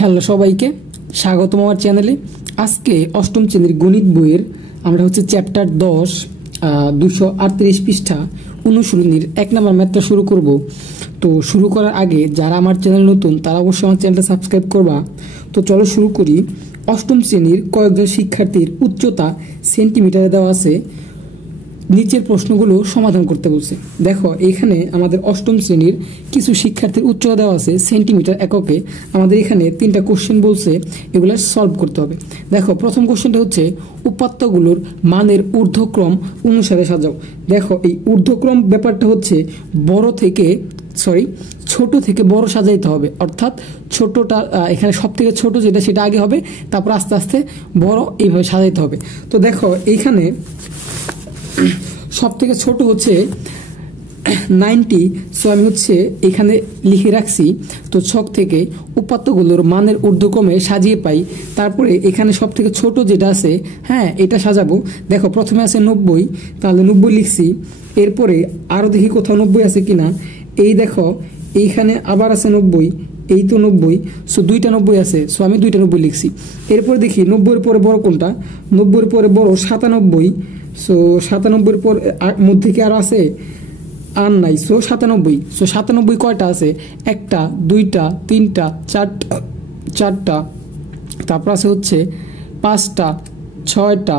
Hello সবাইকে স্বাগতম আমার চ্যানেলে। আজকে অষ্টম শ্রেণীর গণিত বইয়ের আমরা চ্যাপ্টার 10 238 পৃষ্ঠা অনুশীলনীর 1 নম্বর ম্যাথটা শুরু করব। তো শুরু করার আগে যারা আমার চ্যানেল নতুন তারা অবশ্যই আমার চ্যানেলটা সাবস্ক্রাইব করবা। তো চলো শুরু করি। অষ্টম শ্রেণীর কয়েকজন শিক্ষার্থীর উচ্চতা সেন্টিমিটারে দেওয়া আছে, নিচের প্রশ্নগুলো সমাধান করতে বলছে। দেখো এইখানে আমাদের অষ্টম শ্রেণীর কিছু শিক্ষার্থীর উচ্চতা দেওয়া আছে সেন্টিমিটার এককে। আমাদের এখানে 3টা কোশ্চেন বলছে, এগুলো সলভ করতে হবে। দেখো প্রথম কোশ্চেনটা হচ্ছে উপাত্তগুলোর মানের ঊর্ধ্বক্রম অনুসারে সাজাও। দেখো এই ঊর্ধ্বক্রম ব্যাপারটা হচ্ছে ছোট থেকে বড় সাজাইতে হবে, অর্থাৎ ছোটটা এখানে সব থেকে ছোট যেটা সেটা আগে হবে, তারপর আস্তে আস্তে বড় এইভাবে সাজাইতে হবে। তো দেখো এইখানে সব থেকে ছোট হচ্ছে 90। সো আমি এখানে লিখে রাখছি। তো ছক থেকে উপাত্তগুলোর মানের ঊর্ধ্বক্রমে সাজিয়ে পাই, তারপরে এখানে সব থেকে ছোট যেটা আছে এটা সাজাবো। দেখো প্রথমে আছে 90, তাহলে 90 লিখছি। এরপরে আরও দেখি কোথাও 90 আছে কিনা। এই দেখো এইখানে আবার আছে 90, এই তো 90। সো 2টা 90 আছে, সো আমি 2টা 90 লিখছি। এরপর দেখি 90-এর পরে বড় কোনটা, 90-এর পরে বড় 97। সো 97-এর পর মধ্যে কি আর আছে? আর নাই। সো 97। সো 97 কয়টা আছে? 1টা 2টা 3টা 4টা, তারপর আছে 5টা 6টা,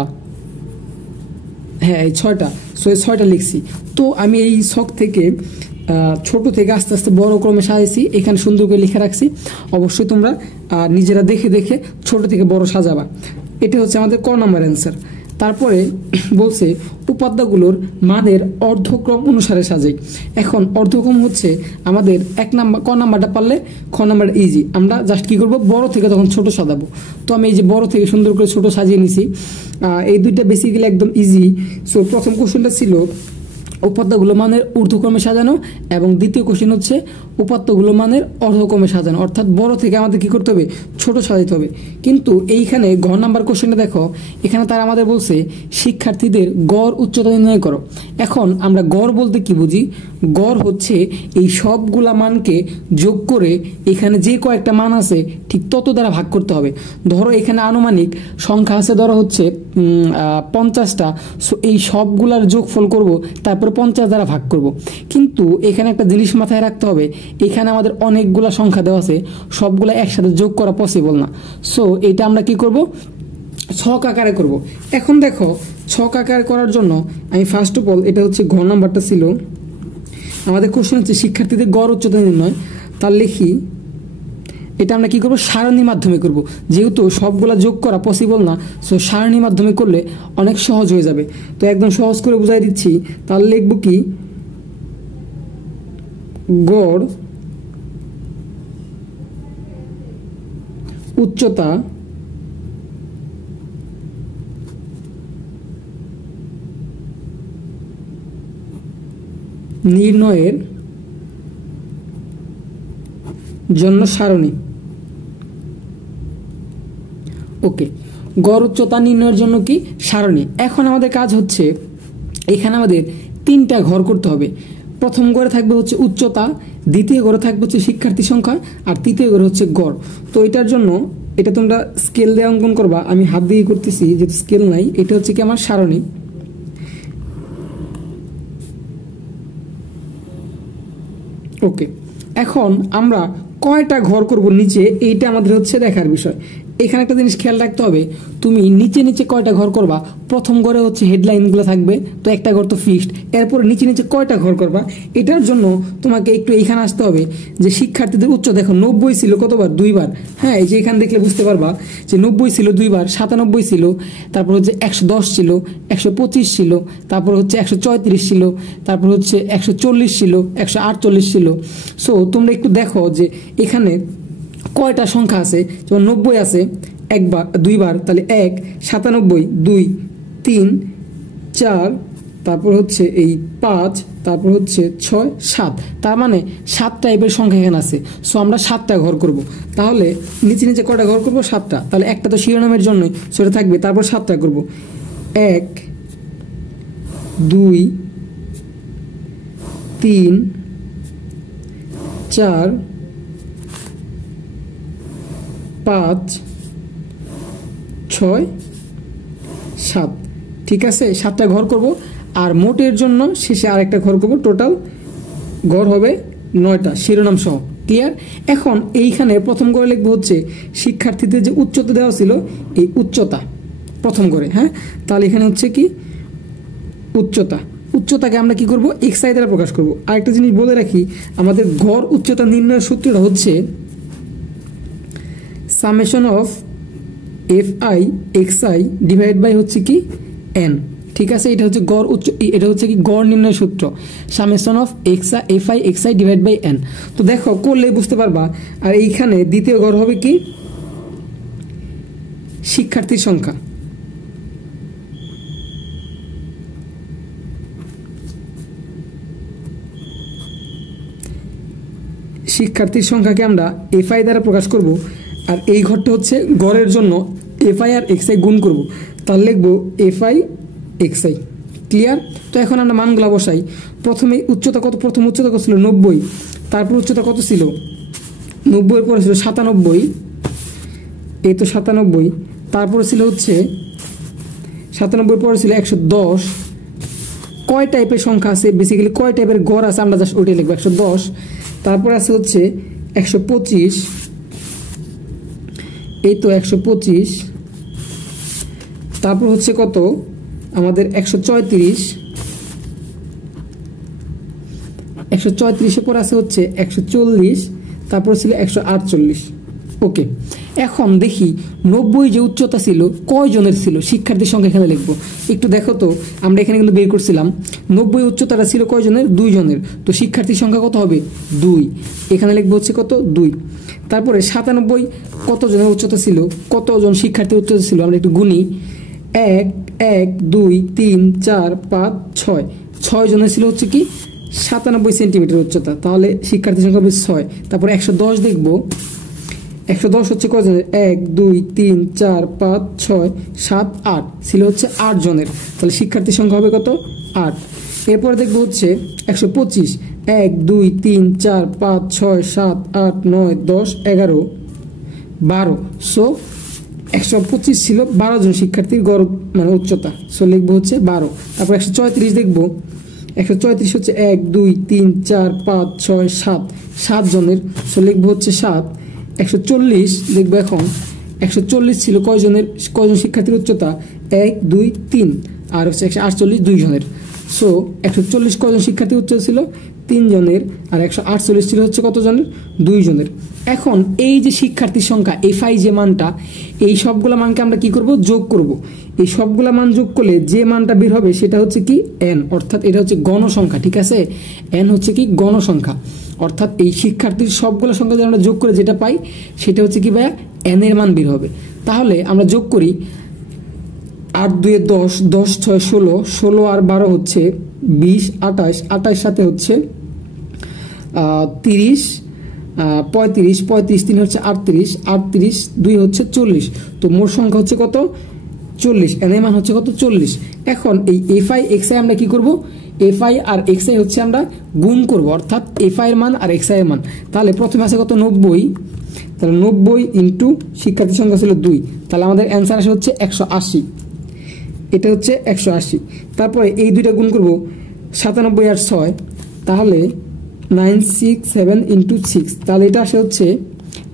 এই 6টা। সো এই 6টা লিখছি। তো আমি এই ছক থেকে ছোট থেকে আস্তে আস্তে বড় ক্রমে সাজাইছি, এখানে সুন্দর করে লিখে রাখছি। অবশ্যই তোমরা নিজেরা দেখে দেখে ছোট থেকে বড় সাজাবা। এটা হচ্ছে আমাদের ক নাম্বার অ্যান্সার। তারপরে বলছে উপাত্তগুলোর মানের অর্ধক্রম অনুসারে সাজাই। এখন অর্ধক্রম হচ্ছে আমাদের ক নাম্বারটা পারলে খ নাম্বার ইজি। আমরা জাস্ট কি করব, বড় থেকে তখন ছোট সাজাবো। তো আমি এই যে বড় থেকে সুন্দর করে ছোট সাজিয়ে নিছি। এই দুইটা বেসিক্যালি একদম ইজি। সো প্রথম কোশ্চেনটা ছিল উপাত্তগুলো মানের ঊর্ধ্বক্রমে সাজানো, এবং দ্বিতীয় কোশ্চেন হচ্ছে উপাত্তগুলো মানের অর্ধক্রমে সাজানো, অর্থাৎ বড় থেকে আমাদের কি করতে হবে, ছোট সাজাতে হবে। কিন্তু এইখানে ঘ নাম্বার কোশ্চেনটা দেখো, এখানে তারা আমাদের বলছে শিক্ষার্থীদের গড় উচ্চতা নির্ণয় করো। এখন আমরা গড় বলতে কি বুঝি? গড় হচ্ছে এই সবগুলা মানকে যোগ করে এখানে যে কয়েকটা মান আছে ঠিক তত দ্বারা ভাগ করতে হবে। ধরো এখানে আনুমানিক সংখ্যা আছে, ধরো 50টা। সো এই সবগুলার যোগফল করব, তারপর 50 দ্বারা ভাগ করব। কিন্তু এখানে একটা জিনিস মাথায় রাখতে হবে, এখানে আমাদের অনেকগুলা সংখ্যা দেওয়া আছে, সবগুলা একসাথে যোগ করা পসিবল না। সো এটা আমরা কি করব, ছক আকারে করব। এখন দেখো ছক আকারে করার জন্য আমি ফার্স্ট অফ অল, এটা ঘ নাম্বারটা ছিল আমাদের কোশ্চেন হচ্ছে শিক্ষার্থীদের গড় উচ্চতা নির্ণয়। তার লিখি এটা আমরা কি করব, সারণীর মাধ্যমে করব। যেহেতু সবগুলা যোগ করা পসিবল না, সো সারণীর মাধ্যমে করলে অনেক সহজ হয়ে যাবে। তো একদম সহজ করে বুঝাই দিচ্ছি। তাহলে লিখব কি, গড় উচ্চতা নির্ণয়ের জন্য সারণী। ওকে, গড় উচ্চতা নির্ণয়ের জন্য কি সারণী। এখন আমাদের কাজ হচ্ছে এখানে আমাদের 3টা ঘর করতে হবে। প্রথম ঘরে থাকবে উচ্চতা, দ্বিতীয় ঘরে থাকবে শিক্ষার্থী সংখ্যা, আর তৃতীয় ঘরে গড়। তো এটার জন্য এটা তোমরা স্কেল দিয়ে অঙ্কন করবা, আমি হাত দিয়ে করতেছি যেহেতু স্কেল নাই। এটা কি আমার সারণী। ওকে, এখন আমরা কয়টা ঘর করব নিচে, এইটা আমাদের দেখার বিষয়। এখানে একটা জিনিস খেয়াল রাখতে হবে, তুমি নিচে নিচে কয়টা ঘর করবা। প্রথম ঘরে হেডলাইনগুলো থাকবে, তো একটা ঘর তো ফিক্সড। এরপরে নিচে নিচে কয়টা ঘর করবা, এটার জন্য তোমাকে একটু এইখানে আসতে হবে যে শিক্ষার্থীদের উচ্চ দেখো 90 ছিল কতবার, 2বার। এই যে এখানে দেখলে বুঝতে পারবা যে 90 ছিল 2বার, 97 ছিল, তারপর 110 ছিল, 125 ছিল, তারপর 134 ছিল, তারপর 140 ছিল, 148 ছিল। সো তোমরা একটু দেখো যে এখানে কয়টা সংখ্যা আছে। যেমন 90 আছে 2বার, তাহলে 1, 97, 2, 3, 4, তারপর এই 5, তারপর 6, 7। তার মানে 7 টাইপের সংখ্যা এখানে আছে। সো আমরা 7টা ঘর করব। তাহলে নিচে নিচে কয়টা ঘর করব, 7টা। তাহলে একটা তো শিরোনামের জন্য সেটা থাকবে, তারপর 7টা করব। 1, 2, 3, 4, 5 6 7, ঠিক আছে, 7টা ঘর করব। আর মোটের জন্য শেষে আরেকটা ঘর করব, টোটাল ঘর হবে 9টা শিরোনাম সহ। ক্লিয়ার? এখন এইখানে প্রথম করে লিখবো হচ্ছে শিক্ষার্থীদের যে উচ্চতা দেওয়া ছিল এই উচ্চতা প্রথম করে। হ্যাঁ, তাহলে এখানে হচ্ছে কি উচ্চতাকে আমরা কি করব, এক্স আই দ্বারা প্রকাশ করব। আরেকটা জিনিস বলে রাখি, আমাদের গড় উচ্চতা নির্ণয়ের সূত্রটা হচ্ছে summation of F I X I divide by হচ্ছে কি এন। ঠিক আছে, এটা হচ্ছে গড় এটা হচ্ছে কি গড় নির্ণয় সূত্র, summation of F I X I divide by N. তো দেখো করলে বুঝতে পারবা। আর এইখানে দ্বিতীয় গড় হবে কি শিক্ষার্থীর সংখ্যা। শিক্ষার্থীর সংখ্যাকে আমরা এফ আই দ্বারা প্রকাশ করব। আর এই ঘরটা হচ্ছে গড়ের জন্য F I R X I গুণ করব, তাহলে লিখবো F I X I. Clear? তো এখন আমরা মানগুলা বসাই। প্রথমে উচ্চতা কত, প্রথম উচ্চতা কত ছিল 90, তারপর উচ্চতা কত ছিল 90 পরে ছিল 97, এই তো 97, তারপরে ছিল হচ্ছে 97 পরে ছিল 110। কয় টাইপের সংখ্যা আছে, বেসিক্যালি কয় টাইপের গড় আছে আমরা জাস্ট ওইটাই লিখবো 110। তারপর আছে হচ্ছে 125, এই তো 125। তারপর হচ্ছে কত আমাদের 134, 134 পর আছে হচ্ছে 140, তারপর ছিল 148। ওকে, এখন দেখি 90 যে উচ্চতা ছিল কয়জনের ছিল, শিক্ষার্থীর সংখ্যা এখানে লিখবো। একটু দেখো তো, আমরা এখানে কিন্তু বের করছিলাম 90 উচ্চতাটা ছিল কয়জনের, 2 জনের। তো শিক্ষার্থীর সংখ্যা কত হবে 2, এখানে লিখবো হচ্ছে কত 2। তারপরে 97 কতজনের উচ্চতা ছিল, কতজন শিক্ষার্থীর উচ্চতা ছিল, আমরা একটু গুনি। 1 1 2 3 4 5 6, 6 জনের ছিল হচ্ছে কি 97 সেন্টিমিটার উচ্চতা, তাহলে শিক্ষার্থীর সংখ্যা হবে 6। তারপর 110 দেখবো, 110 হচ্ছে কজনের, 1 2 3 4 5 6 7 8 ছিল হচ্ছে 8 জনের, তাহলে শিক্ষার্থীর সংখ্যা হবে কত 8। এরপর দেখবো হচ্ছে 125, 1 2 3 4 5 6 7 8 9 10 11 12, সো 125 ছিল 12 জন শিক্ষার্থীর গড় মানে উচ্চতা, সো লিখবো হচ্ছে 12। তারপর 134 দেখবো, 134 হচ্ছে 1 2 3 4 5 6 7 7 জনের, সো লিখবো হচ্ছে 7। 140 দেখবো, এখন 140 ছিল কয়জন শিক্ষার্থীর উচ্চতা, 1 2 3, আর হচ্ছে 148 2 জনের, সো 140 কয়জন শিক্ষার্থীর উচ্চতা ছিল 3 জনের, আর 148 ছিল হচ্ছে কত জনের 2 জনের। এখন এই যে শিক্ষার্থীর সংখ্যা এফ আই যে মানটা, এই সবগুলা মানকে আমরা কি করব, যোগ করব। এই সবগুলা মান যোগ করলে যে মানটা বের হবে সেটা হচ্ছে কি এন, অর্থাৎ এটা হচ্ছে গণসংখ্যা। ঠিক আছে, এন হচ্ছে কি গণসংখ্যা, অর্থাৎ এই শিক্ষার্থীর সবগুলো সংখ্যা যদি আমরা যোগ করে যেটা পাই সেটা হচ্ছে কি ভাইয়া এন এর মান বের হবে। তাহলে আমরা যোগ করি, 8 2 10, 10 6 16, 16 আর 12 হচ্ছে 20, 28, 28 সাথে হচ্ছে 30, 35, 35 3 হচ্ছে 38, 38 2 হচ্ছে 40, তো মোট সংখ্যা হচ্ছে কত 40, এন এর মান হচ্ছে কত 40। এখন এই এফ আই এক্স আই আমরা কি করব, F I R X I হচ্ছে আমরা গুণ করব, অর্থাৎ এফ আই এর মান আর এক্স আই এর মান। তাহলে প্রথমে আছে কত 90, তাহলে 90 ইন্টু শিক্ষার্থীর সংখ্যা ছিল 2, তাহলে আমাদের অ্যান্সার আসে হচ্ছে 180, এটা হচ্ছে 180। তারপরে এই দুইটা গুণ করব, 97 আর 6, তাহলে 967 ইন্টু 6, তাহলে এটা আসে হচ্ছে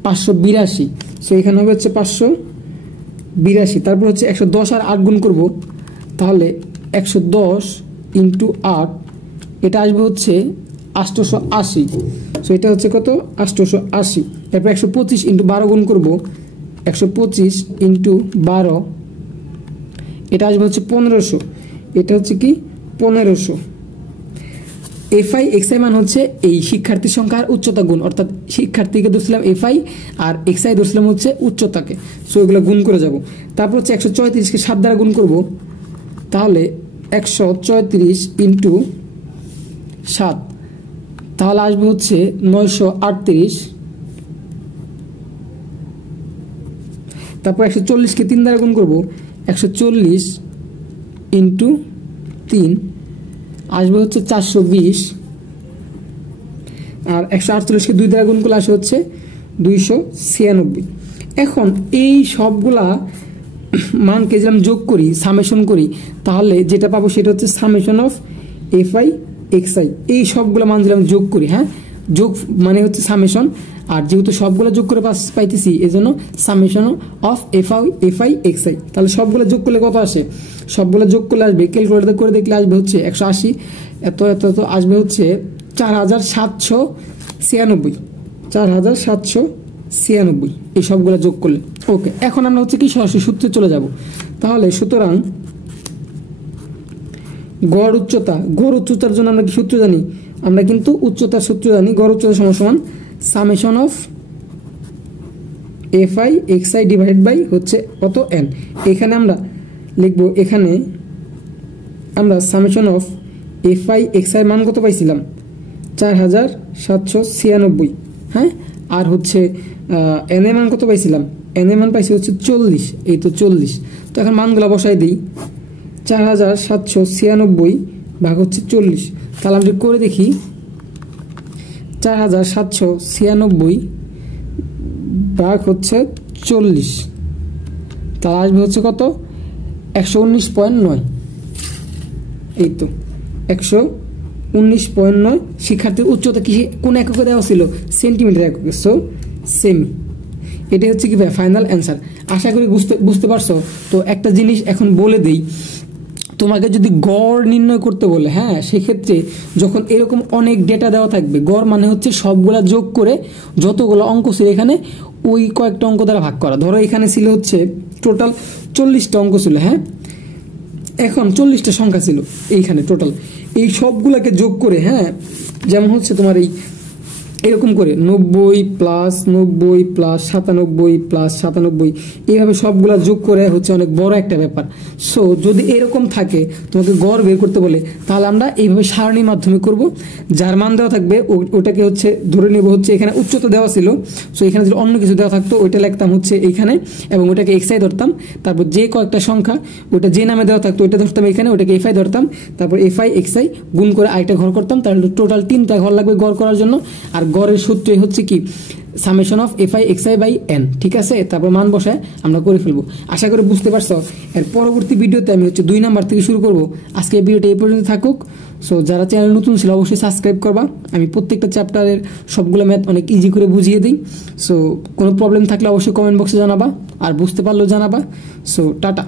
582, সো এখানে হবে হচ্ছে 582। তারপর হচ্ছে 110 আর 8 গুণ করব, তাহলে 110 ইন্টু 8, এটা আসবে হচ্ছে 880, সো এটা হচ্ছে কত 880। তারপর 125 ইন্টু 12 গুণ করব, 125 ইন্টু 12, এটা আসবে হচ্ছে 1500, এটা হচ্ছে কি 1500। এফ আই এক্স আই মান হচ্ছে এই শিক্ষার্থীর সংখ্যা আর উচ্চতা গুণ, অর্থাৎ শিক্ষার্থীকে ধরছিলাম F I R X I ধরছিলাম হচ্ছে উচ্চতাকে, সো এগুলো গুণ করে যাব। তারপর হচ্ছে 134কে 7 দ্বারা গুণ করব, তাহলে 134 ইন্টু 7, তাহলে আসবে হচ্ছে 938। তারপর 140কে 3 দ্বারা গুণ করব, 140 ইন্টু 3 আসবে হচ্ছে 420, আর 148কে 2 দ্বারা গুণ করলে আসে হচ্ছে 296। এখন এই সবগুলা মানকে যদি আমি যোগ করি, সামেশন করি, তাহলে যেটা পাবো সেটা হচ্ছে summation of F I X I. এই সবগুলো মান যদি আমি যোগ করি, হ্যাঁ, যোগ মানে হচ্ছে সামেশন, আর যেহেতু সবগুলো যোগ করে পাইতেছি এই জন্য summation of F I X I. তাহলে সবগুলো যোগ করলে কত আসে? সবগুলো যোগ করলে আসবে, ক্যালকুলেটর করে দেখলে আসবে হচ্ছে 180, এত এত এত আসবে হচ্ছে 4796, 4796 এই সবগুলো যোগ করলে। ওকে, এখন আমরা হচ্ছে কি সরাসরি সূত্রে চলে যাব। তাহলে সুতরাং গড় উচ্চতার জন্য আমরা কি সূত্র জানি? আমরা কিন্তু উচ্চতার সূত্র জানি। গড় উচ্চতা সমান summation of F I X I divided by হচ্ছে কত এন। এখানে আমরা লিখব, এখানে আমরা summation of F I X I মান কত পাইছিলাম? 4796, হ্যাঁ, আর হচ্ছে এন এ মান কত পাইছিলাম? এন এ মান পাইছি হচ্ছে 40, এই তো 40। তো এখন মানগুলো বসাই দিই, 4796 ভাগ হচ্ছে 40। তাহলে আমরা করে দেখি, 4796 ভাগ হচ্ছে 40, তাহলে আসবে হচ্ছে কত? 119.9। এই তো 119.9। শিক্ষার্থীর উচ্চতা কি কোন এককে দেওয়া ছিল? সেন্টিমিটার এককে, সো সেমি। এটাই হচ্ছে কি ফাইনাল অ্যান্সার। আশা করি বুঝতে পারছো। তো একটা জিনিস এখন বলে দেই, তোমাকে যদি গড় নির্ণয় করতে বলে, হ্যাঁ, সেক্ষেত্রে যখন এরকম অনেক ডেটা দেওয়া থাকবে, গড় মানে হচ্ছে সবগুলা যোগ করে যতগুলো অঙ্ক ছিল এখানে ওই কয়েকটা অঙ্ক দ্বারা ভাগ করা। ধরো এখানে ছিল হচ্ছে টোটাল 40টা অঙ্ক ছিল, হ্যাঁ, এখন 40টা সংখ্যা ছিল এইখানে টোটাল, এই সবগুলাকে যোগ করে, হ্যাঁ, যেমন হচ্ছে তোমার এরকম করে 90 প্লাস 90 প্লাস 97 প্লাস 97, এইভাবে সবগুলা যোগ করে হচ্ছে অনেক বড় একটা ব্যাপার। সো যদি এরকম থাকে তোমাকে গড় বের করতে বলে, তাহলে আমরা এইভাবে সারণীর মাধ্যমে করব। যার মান দেওয়া থাকবে ওটাকে হচ্ছে ধরে নেব হচ্ছে এখানে উচ্চতা দেওয়া ছিল, সো এখানে যদি অন্য কিছু দেওয়া থাকতো ওইটা লিখতাম হচ্ছে এইখানে, এবং ওটাকে এক্স আই ধরতাম। তারপর যে কয়েকটা সংখ্যা ওটা যে নামে দেওয়া থাকতো ওইটা ধরতাম এখানে, ওটাকে এফ আই ধরতাম। তারপর এফ আই এক্স আই গুণ করে আরেকটা ঘর করতাম, তাহলে টোটাল 3টা ঘর লাগবে গড় করার জন্য। আর গড়ের সূত্রই হচ্ছে কি summation of F I X I by N. ঠিক আছে, তারপর মান বসায় আমরা করে ফেলবো। আশা করি বুঝতে পারছো। এর পরবর্তী ভিডিওতে আমি হচ্ছে 2 নাম্বার থেকে শুরু করব। আজকে এই ভিডিওটা এই পর্যন্ত থাকুক। সো যারা চ্যানেল নতুন ছিল অবশ্যই সাবস্ক্রাইব করবা। আমি প্রত্যেকটা চ্যাপ্টারের সবগুলো ম্যাথ অনেক ইজি করে বুঝিয়ে দিই। সো কোনো প্রবলেম থাকলে অবশ্যই কমেন্ট বক্সে জানাবা, আর বুঝতে পারলেও জানাবা। So tata.